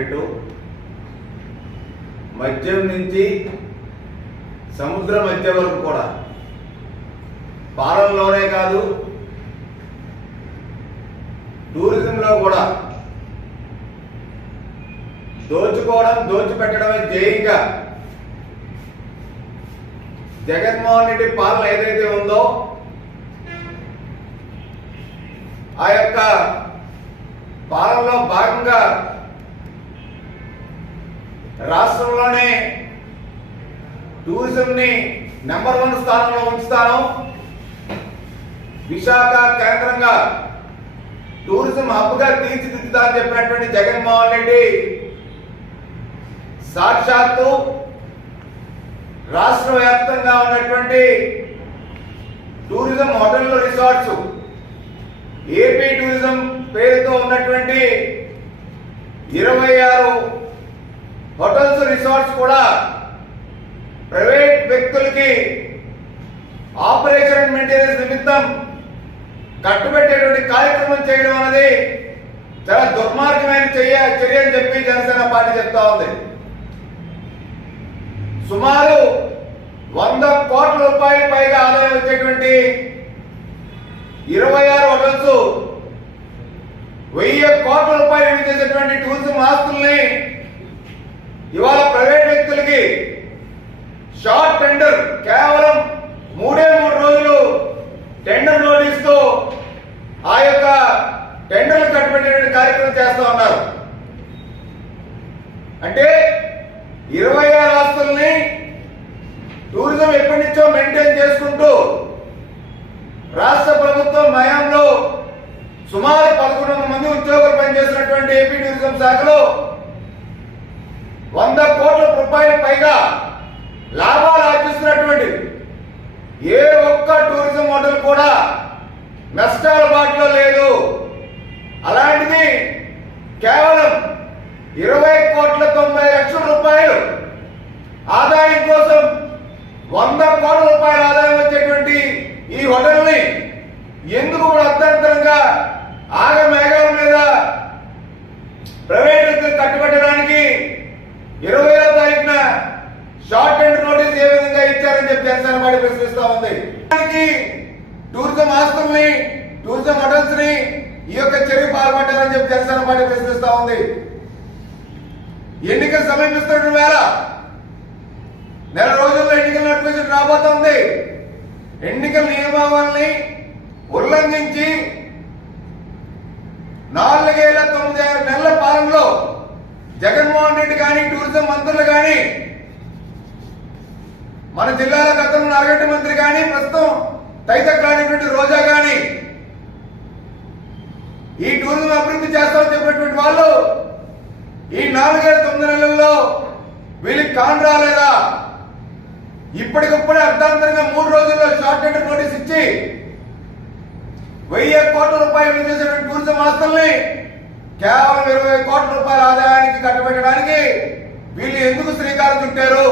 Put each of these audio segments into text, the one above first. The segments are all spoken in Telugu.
మాట్లాడేటట్టు మద్యం నుంచి సముద్ర మధ్య వరకు కూడా పాలనలోనే కాదు టూరిజంలో కూడా దోచుకోవడం దోచిపెట్టడమే ధ్యేయంగా జగన్మోహన్ రెడ్డి పాలన ఏదైతే ఉందో ఆ యొక్క పాలనలో భాగంగా రాష్ట్రంలోనే టూరిజంని నెంబర్ 1 స్థానంలో ఉంచుతాను. విశాఖ కేంద్రంగా టూరిజం హబ్గా తీర్చిదిద్దుతా అని చెప్పినటువంటి జగన్మోహన్ రెడ్డి సాక్షాత్తు రాష్ట్ర వ్యాప్తంగా ఉన్నటువంటి tourism hotel resorts AP tourism పేరుతో ఉన్నటువంటి 26 హోటల్స్ రిసార్ట్స్ కూడా ప్రైవేట్ వ్యక్తులకి ఆపరేషన్ అండ్ మెయింటెనెన్స్ నిమిత్తం కట్టుబెట్టేటువంటి కార్యక్రమం చేయడం అనేది చాలా దుర్మార్గమైన చర్య అని చెప్పి జనసేన పార్టీ చెప్తా ఉంది. సుమారు 100 కోట్ల రూపాయల పైగా ఆదాయం వచ్చేటువంటి 26 హోటల్స్ 1000 కోట్ల రూపాయలు విధించేటువంటి టూరిజం ఆస్తుల్ని ఇవాళ ప్రైవేట్ వ్యక్తులకి షార్ట్ టెండర్ కేవలం 3 రోజులు టెండర్ నోటీస్తో ఆ యొక్క టెండర్లు కట్టుబెట్టేటువంటి కార్యక్రమం చేస్తూ ఉన్నారు. అంటే 26 ఆస్తుల్ని టూరిజం ఎప్పటి నుంచో మెయింటైన్ చేసుకుంటూ రాష్ట్ర ప్రభుత్వం మయాంలో సుమారు 1100 మంది ఉద్యోగులు పనిచేసినటువంటి ఏపీ టూరిజం శాఖలో 100 కోట్ల రూపాయల పైగా లాభాలు ఆర్జిస్తున్నటువంటి ఏ ఒక్క టూరిజం హోటల్ కూడా నష్టాల బాటలో లేదు. అలాంటిది కేవలం 20,90,00,000 రూపాయలు ఆదాయం కోసం 100 కోట్ల రూపాయల ఆదాయం వచ్చేటువంటి ఈ హోటల్ని ఎందుకు కూడా అర్థంతరంగా ఆగమేఘాల మీద ప్రైవేట్ వ్యక్తులు కట్టుబెట్టడానికి 20వ తారీఖున షార్ట్ టెండర్ నోటీస్ ఏ విధంగా ఇచ్చారని చెప్పి జనసేన పార్టీ ప్రశ్నిస్తా ఉంది. టూరిజం ఆస్తుల్ని టూరిజం హోటల్స్ ని ఈ యొక్క చర్య పాల్పడ్డారని చెప్పి జనసేన పార్టీ ప్రశ్నిస్తా ఉంది. ఎన్నికలు సమీపిస్తున్న వేళ నెల రోజుల్లో ఎన్నికల నోటిఫికేషన్ రాబోతోంది. ఎన్నికల నియమావళిని ఉల్లంఘించి 4 ఏళ్ల 9 నెలల పాలనలో జగన్మోహన్ రెడ్డి కానీ టూరిజం మంత్రులు కానీ మన జిల్లాల గతంలో అరగంట మంత్రి కానీ ప్రస్తుతం తైతక్లాడినటువంటి రోజా కానీ ఈ టూరిజం అభివృద్ధి చేస్తామని చెప్పినటువంటి వాళ్ళు ఈ 4 ఏళ్ల 9 నెలల్లో వీళ్ళకి కాన్ రాలేదా? ఇప్పటికప్పుడే అర్ధాంతరంగా 3 రోజుల్లో షార్ట్ టెండర్ నోటీస్ ఇచ్చి 1000 కోట్ల రూపాయలు విధించేటువంటి టూరిజం ఆస్తుల్ని కేవలం 20 కోట్ల రూపాయల ఆదాయానికి కట్టబెట్టడానికి వీళ్ళు ఎందుకు శ్రీకారం చుట్టారు?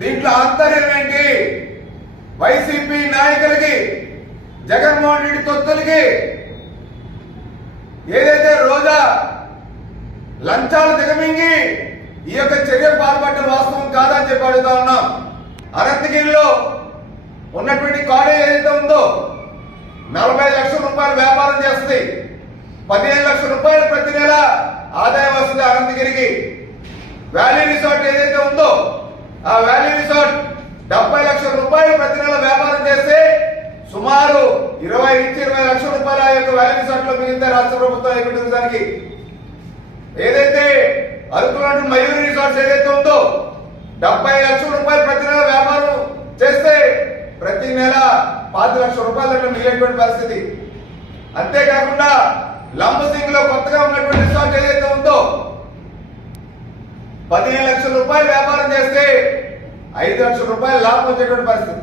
దీంట్లో ఆంతర్యం ఏంటి? వైసీపీ నాయకులకి జగన్మోహన్ రెడ్డి తొత్తులకి ఏదైతే రోజా లంచాలు దిగమింగి ఈ యొక్క చర్యకు పాల్పడడం వాస్తవం కాదని చెప్పి అడుగుతా ఉన్నాం. అనంతగిరిలో ఉన్నటువంటి కాలేజ్ ఏదైతే ఉందో 40 లక్షల రూపాయలు వ్యాపారం చేస్తుంది. 15 లక్షల రూపాయలు ప్రతి నెల ఆదాయం వస్తుంది అనంతగిరికి. వ్యాలీ రిసార్ట్ ఏదైతే ఉందో ఆ వ్యాలీ రిసార్ట్ 70 లక్షల రూపాయలు ప్రతి నెల వ్యాపారం చేస్తే సుమారు 20 నుంచి 20 లక్షల రూపాయల యొక్క వ్యాలీ రిసార్ట్ లో మిగిలితే రాష్ట్ర ప్రభుత్వం ఎక్కడికి ఏదైతే అరకులో మయూరి రిసార్ట్స్ ఏదైతే ఉందో 70 లక్షల రూపాయలు ప్రతి నెల వ్యాపారం చేస్తే ప్రతి నెల 5 లక్షల రూపాయలు మిగిలేటువంటి పరిస్థితి. అంతేకాకుండా లంబసింగ్ లో కొత్తగా ఉన్నటువంటి రిసార్ట్ ఏదైతే ఉందో 15 లక్షల రూపాయలు వ్యాపారం చేస్తే 5 లక్షల రూపాయలు లాభం వచ్చేటువంటి పరిస్థితి.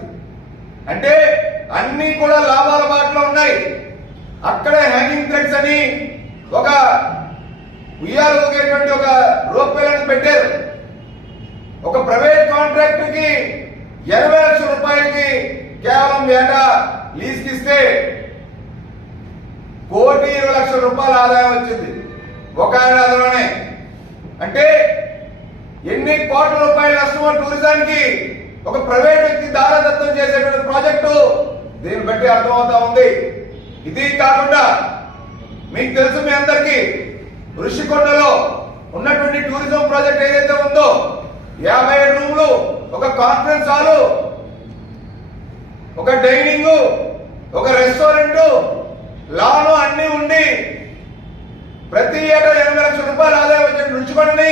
అంటే అన్ని కూడా లాభాల బాటలో ఉన్నాయి. అక్కడే హ్యాంగింగ్ థ్రెడ్స్ అని ఒక ఉయ్యాలు ఊగేటువంటి ఒక రోప్వేలను పెట్టారు. ఒక ప్రైవేట్ కాంట్రాక్టర్ కి 80 లక్షల రూపాయలకి కేవలం ఏటా లీజ్ ఇస్తే 1,20,00,000 రూపాయల ఆదాయం వచ్చింది ఒక ఏడాదిలోనే. అంటే ఎన్ని కోట్ల రూపాయల నష్టం టూరిజానికి ఒక ప్రైవేట్ వ్యక్తి దారాదత్తం చేసేటువంటి ప్రాజెక్టు దీన్ని బట్టి అర్థమవుతా ఉంది. ఇది కాకుండా మీకు తెలుసు మీ అందరికీ ఋషికొండలో ఉన్నటువంటి టూరిజం ప్రాజెక్ట్ ఏదైతే ఉందో 57 రూములు, ఒక కాన్ఫరెన్స్ హాలు, ఒక డైనింగ్, ఒక రెస్టారెంట్, లాను అన్ని ఉండి ప్రతి ఏటా 80 లక్షల రూపాయలు ఆదాయం వచ్చిన రుచికొండని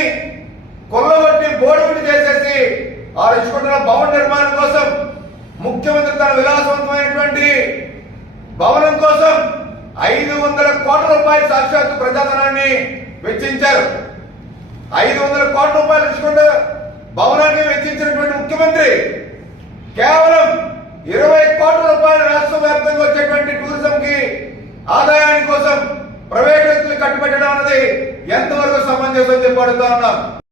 కొల్లగొట్టి బోర్డు చేసేసి ఆ రుచికొండల భవన నిర్మాణం కోసం ముఖ్యమంత్రి తన విలాసవంతమైనటువంటి భవనం కోసం 500 కోట్ల రూపాయలు సాక్షాత్తు ప్రజాధనాన్ని వెచ్చించారు. 500 కోట్ల రూపాయలు రుచికొండ భవనాన్ని వెచ్చించినటువంటి ముఖ్యమంత్రి కేవలం 20 కోట్ల రూపాయలు రాష్ట్ర వ్యాప్తంగా వచ్చేటువంటి టూరిజం కి ఆదాయాని కోసం ప్రైవేట్ వ్యక్తులు కట్టుబెట్టడం అనేది ఎంతవరకు సమంజసం చెప్పి అడుగుతా ఉన్నాం.